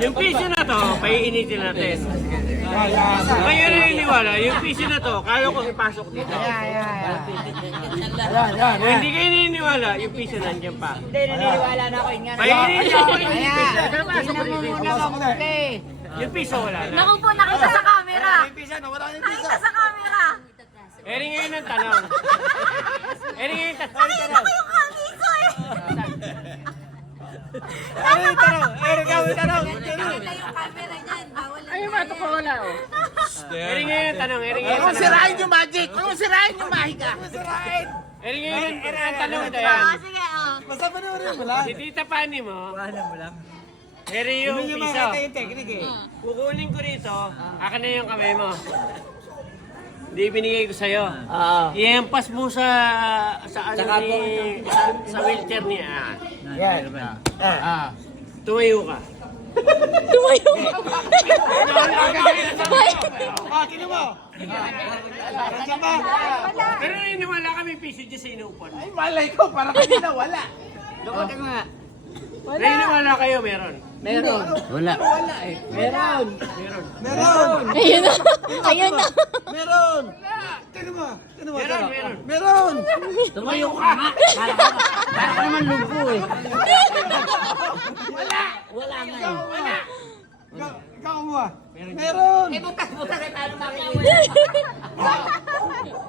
Yung piso na to, paiinitin natin. Ngayon naniniwala, yung piso na to, kaya ko ipasok dito. Kung hindi kayo naniniwala, yung piso nandiyan pa. Hindi, naniniwala na ako. Paiinitin ko yung piso. Tingnan mo muna mabuti. Yung piso wala na. Naku po, nakita sa camera. Wala kang pisa. Nakita sa camera. Eri ngayon ang tanong. Eri ngayon ang tanong. Nakita ko yung kamiso eh. Ano yung tanong? Ikaw yung tanong. Nakita yung camera niyan. Bawal na. Ay, mato pa wala oh. Eri ngayon ang tanong. Eri ngayon ang tanong. Sirain yung magic. Kung sirain yung mahika. Sirain. Eri ngayon ang tanong ito Ah, yan. sige, oh. Basta panoorin mo lang. Si Tita Pani mo, Paano mo lang? eri yung Hindi niyo piso. makita yung technique eh. Kukunin ko rito, akin na yung kamay mo. Hindi binigay ko sa'yo. I-empas mo sa ano ni, sa wheelchair niya. Yan. Tumayo ka. Tumayo. Kino mo? Nandiyan ba? Pero naniniwala kami piso dyan sa inuupon. Ay, malay ko. Para kanina wala. Naniniwala kayo meron. Wala eh. Meron. Ayun na. Ayun na. Meron. Tingnan mo. Meron. Meron. Tumayo ka. Para ka naman lumpo eh. Wala nga eh. Wala. Ikaw mo ah. Meron.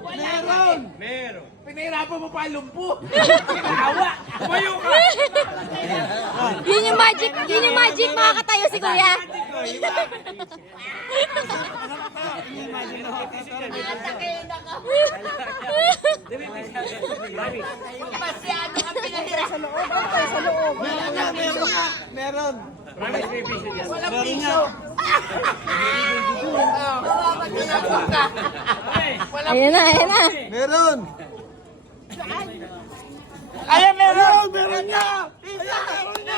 Meron. Meron. Pinahirapan mo pa ang lumpo. Pinahawa. Tumayo ka. Yun yung magic makakatayo si kuya. Masyado kang pinahirap. Meron nga. Meron. Promise may piso dyan. Meron nga. Ayun na, ayun na. Meron. Ayan, meron. Meron nga. Meron nga.